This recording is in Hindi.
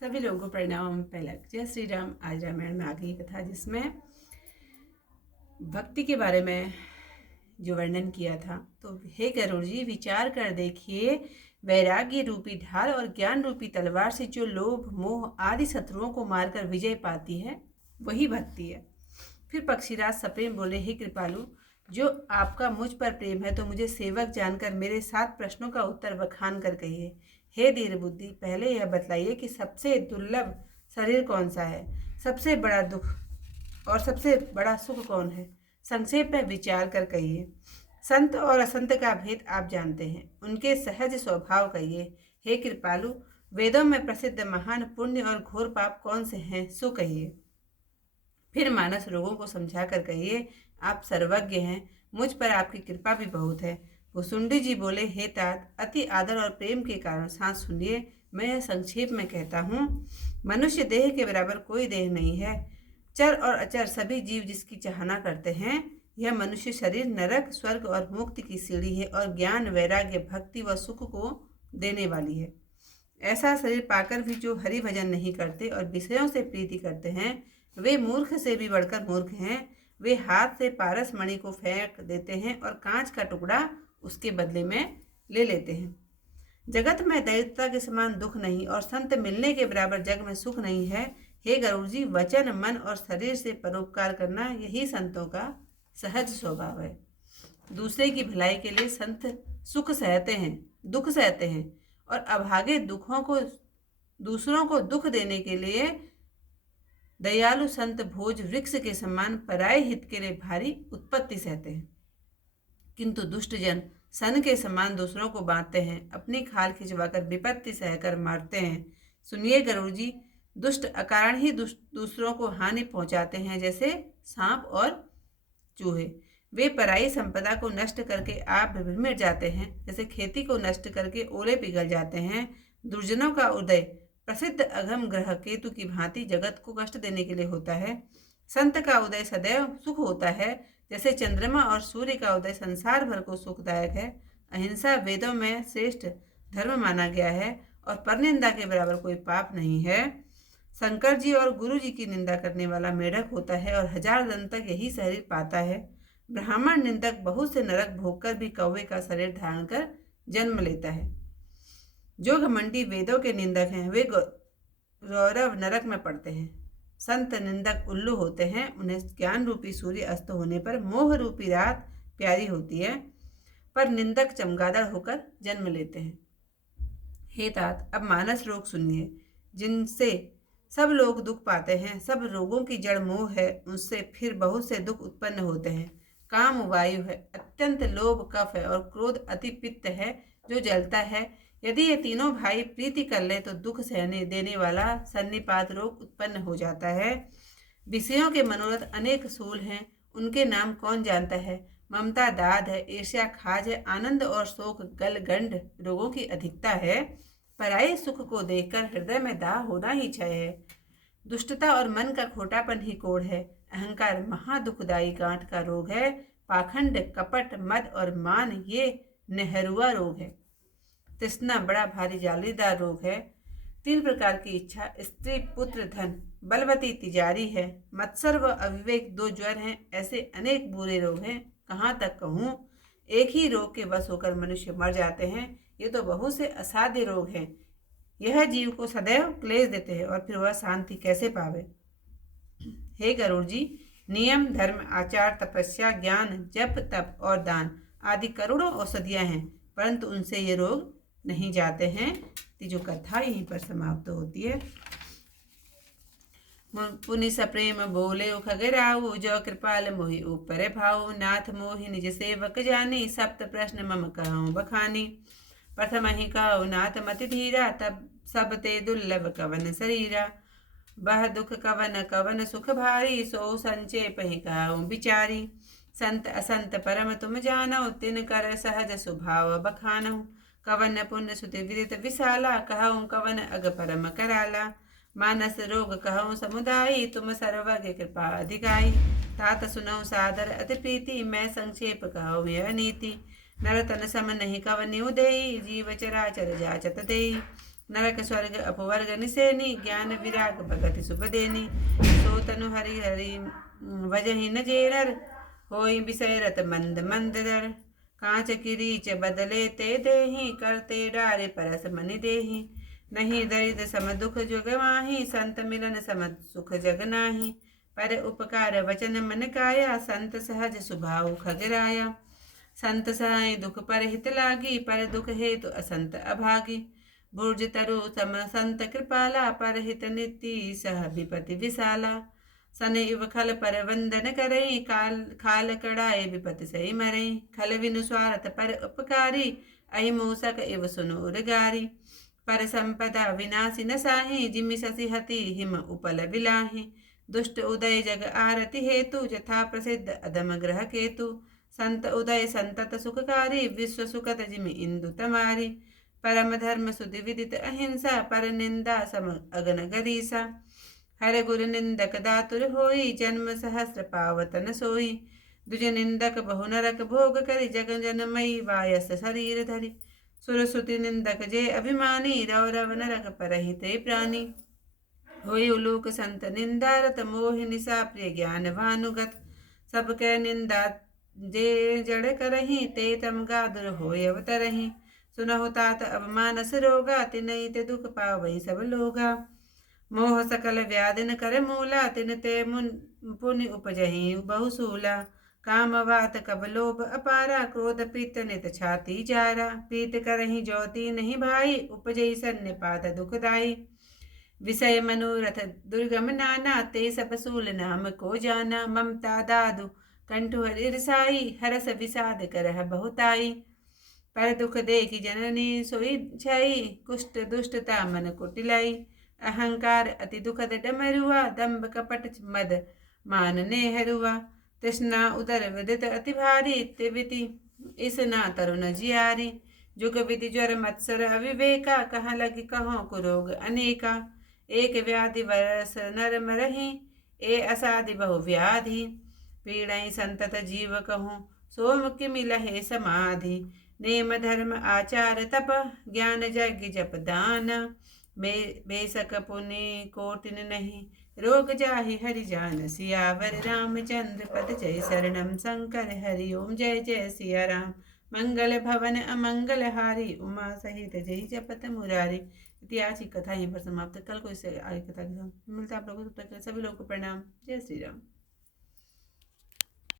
सभी लोगों को प्रणाम पहलक। जय श्री राम। आज रामायण में आ गई कथा जिसमें भक्ति के बारे में जो वर्णन किया था। तो हे गरुड़ जी, विचार कर देखिए, वैराग्य रूपी ढाल और ज्ञान रूपी तलवार से जो लोभ मोह आदि शत्रुओं को मारकर विजय पाती है वही भक्ति है। फिर पक्षीराज सप्रेम बोले, हे कृपालु, जो आपका मुझ पर प्रेम है तो मुझे सेवक जानकर मेरे 7 प्रश्नों का उत्तर बखान कर कहिए। हे धीर बुद्धि, पहले यह बतलाइए कि सबसे दुर्लभ शरीर कौन सा है, सबसे बड़ा दुख और सबसे बड़ा सुख कौन है। संक्षेप में विचार कर कहिए। संत और असंत का भेद आप जानते हैं, उनके सहज स्वभाव कहिए। हे कृपालु, वेदों में प्रसिद्ध महान पुण्य और घोर पाप कौन से हैं, सो कहिए। फिर मानस लोगों को समझा कर कहिए, आप सर्वज्ञ हैं, मुझ पर आपकी कृपा भी बहुत है। भुसुंडी जी बोले, हे तात, अति आदर और प्रेम के कारण सांस सुनिए, मैं यह संक्षेप में कहता हूँ। मनुष्य देह के बराबर कोई देह नहीं है। चर और अचर सभी जीव जिसकी चाहना करते हैं। यह मनुष्य शरीर नरक स्वर्ग और मुक्ति की सीढ़ी है और ज्ञान वैराग्य भक्ति व सुख को देने वाली है। ऐसा शरीर पाकर भी जो हरि भजन नहीं करते और विषयों से प्रीति करते हैं, वे मूर्ख से भी बढ़कर मूर्ख हैं। वे हाथ से पारस मणि को फेंक देते हैं और कांच का टुकड़ा उसके बदले में ले लेते हैं। जगत में दैत्यता के समान दुख नहीं और संत मिलने के बराबर जग में सुख नहीं है। हे गरुड़ जी, वचन मन और शरीर से परोपकार करना यही संतों का सहज स्वभाव है। दूसरे की भलाई के लिए संत सुख सहते हैं, दुख सहते हैं और अभागे दुखों को दूसरों को दुख देने के लिए दयालु संत भोज वृक्ष के समान पराये हित के लिए भारी उत्पत्ति सहते हैं। किंतु दुष्ट जन सन के समान दूसरों को बांटते हैं, अपनी खाल खिंचवाकर विपत्ति सहकर मारते हैं। सुनिए गरुड़ जी, दुष्ट अकारण ही दूसरों को हानि पहुंचाते हैं, जैसे सांप और चूहे। वे पराई संपदा को नष्ट करके आप मिट जाते हैं, जैसे खेती को नष्ट करके ओले पिघल जाते हैं। दुर्जनों का उदय प्रसिद्ध अघम ग्रह केतु की भांति जगत को कष्ट देने के लिए होता है। संत का उदय सदैव सुख होता है, जैसे चंद्रमा और सूर्य का उदय संसार भर को सुखदायक है। अहिंसा वेदों में श्रेष्ठ धर्म माना गया है और परनिंदा के बराबर कोई पाप नहीं है। शंकर जी और गुरु जी की निंदा करने वाला मेढक होता है और 1000 दिन तक यही शरीर पाता है। ब्राह्मण निंदक बहुत से नरक भोगकर भी कौवे का शरीर धारण कर जन्म लेता है। जो घमंडी वेदों के निंदक हैं, वे गौरव नरक में पड़ते हैं। संत निंदक उल्लू होते हैं, उन्हें ज्ञान रूपी सूर्य अस्त होने पर मोह रूपी रात प्यारी होती है, पर निंदक चमगादड़ होकर जन्म लेते हैं। हे तात, अब मानस रोग सुनिए, जिनसे सब लोग दुख पाते हैं। सब रोगों की जड़ मोह है, उससे फिर बहुत से दुख उत्पन्न होते हैं। काम वायु है, अत्यंत लोभ कफ है और क्रोध अति पित्त है जो जलता है। यदि ये तीनों भाई प्रीति कर ले तो दुख सहने देने वाला सन्निपात रोग उत्पन्न हो जाता है। विषयों के मनोरथ अनेक सूल हैं, उनके नाम कौन जानता है। ममता दाद है, ईर्ष्या खाज है, आनंद और शोक गलगंड रोगों की अधिकता है। पराये सुख को देखकर हृदय में दाह होना ही क्षय है। दुष्टता और मन का खोटापन ही कोढ़ है। अहंकार महादुखदायी गांठ का रोग है। पाखंड कपट मद और मान ये नेहरुआ रोग है। तृष्णा बड़ा भारी जालीदार रोग है। 3 प्रकार की इच्छा, स्त्री पुत्र धन, बलवती तिजारी है। मत्सर व अविवेक 2 ज्वर हैं। ऐसे अनेक बुरे रोग हैं, कहाँ तक कहूँ। एक ही रोग के वश होकर मनुष्य मर जाते हैं। ये तो बहुत से असाध्य रोग हैं। यह जीव को सदैव क्लेश देते हैं और फिर वह शांति कैसे पावे। हे गरुड़ जी, नियम धर्म आचार तपस्या ज्ञान जप तप और दान आदि करोड़ों औषधियां हैं, परंतु उनसे ये रोग नहीं जाते हैं। जो कथा यहीं पर समाप्त होती है। पुनि सप्रेम बोले खगराऊ, जो कृपाल मोहि ऊपर भाऊ। नाथ मोहि निज सेवक जानी, सप्त प्रश्न मम कहूँ बखानी। प्रथम ही कहु नाथ मति धीरा, तब सब ते दुर्लभ कवन शरीरा। बह दुख कवन कवन सुख भारी, सो संचेप ही कहूँ विचारी। संत असंत परम तुम जानो, तिन कर सहज स्वभाव बखानो। कवन पुण्य सुति विदित विशाला, कहूँ कवन अग परम कराला। मानस रोग कहूँ समुदायी, तुम सर्वज्ञ कृपा अधिकाई। तात सुनऊ सादर अति प्रीति, मैं संक्षेप कहूँ यह नीति। नर तन सम नहीं कवनि उदेई, जीव चराचर जाचत देई। नरक स्वर्ग अपवर्ग निसेनी, ज्ञान विराग भगति सुख देनी। सो तनु हरि हरि वजहि न जेरर, होई विषय रत मंद मंद दर। कांच किरीच बदले ते देही, करते डारे परस मनि देही। नहीं दरिद्र सम दुख जुग माही, संत मिलन सम सुख जग नाही। पर उपकार वचन मन काया, संत सहज स्वभाव खगराया। संत सहाय दुख पर हित लागी, पर दुख हेतु असंत अभागी। बुर्ज तरु सम संत कृपाला, पर हित नीति सह विपति विशाला। सन इव खल पर वंदन करई, खाल कड़ाए विपति सही मरई। खल विनु स्वार्थ पर उपकारी, अहि मूसक इव सुनु उरगारी। पर संपदा विनाशी न साही, जिमि शशि हति हिम उपल बिलाही। दुष्ट उदय जग आरति हेतु, जथा प्रसिद्ध अदम ग्रह केतु। संत उदय संतत सुखकारी, विश्व सुखत जिमि इंदु तमारी। परम धर्म सुधि विदित अहिंसा, पर निंदा सम अगन गरीसा। हर गुरु निंदक दातुर होई, जन्म सहस्र पावतन सोई। दुज निंदक बहु नरक भोग करि, जग जनमई वायस शरीर धरि। सुरसुति निंदक जे अभिमानी, रव रव नरक परहि ते प्राणी। होई उलोक संत निंदारत, मोहि निशा प्रिय ज्ञान भानुगत। सब कह निंदा जे जड़ करही, ते तम गादुर होय अवतरही। सुनहु तात अब मानस रोगा, तिनहि ते दुख पावई सब लोगा। मोह सकल व्याधि न कर मूला, तिन ते पुनि उपजहि बहुसूला। काम वात कब लोभ अपारा, क्रोध पीत नित छाती जारा। पीत करहि ज्योति नहीं भाई, उपजहि सन्निपात दुखदाई। विषय मनोरथ दुर्गम नाना, ते सब सूल नाम को जाना। ममता दादु कंठु हर ईर्षाई, हरस विषाद करह बहुताई। पर दुख देखी जननी सोई छई, कुष्ठ दुष्टता मन कुटिलाई। अहंकार अति दुखद डमरुआ, दंभ कपट मद मान नेहरुआ। तृष्णा उदर विदित अति भारी, तिविति इसना तरुण जियारी। जुग विधि ज्वर मत्सर अविवेका, कहाँ लगी कहों कुरोग अनेका। एक व्याधि वरस नर मरहि, ए असाधि बहु व्याधि। पीड़ाई संतत जीव कहूँ, सोम किमि लहे समाधि। नेम धर्म आचार तप, ज्ञान यज्ञ जप दान। बेसक पुनि कोटिन नहीं, रोग जाहि हरि जान। सियावर रामचंद्र पद जय, शरणम शंकर हरि ओम जय जय सिया राम। मंगल भवन अमंगल हारी, उमा सहित जय जपत मुरारी। इतिहास की कथा यहीं पर समाप्त। कल को इससे आगे कथा के साथ मिलता है आप लोगों को। तब तक सभी लोगों को प्रणाम। जय श्री राम।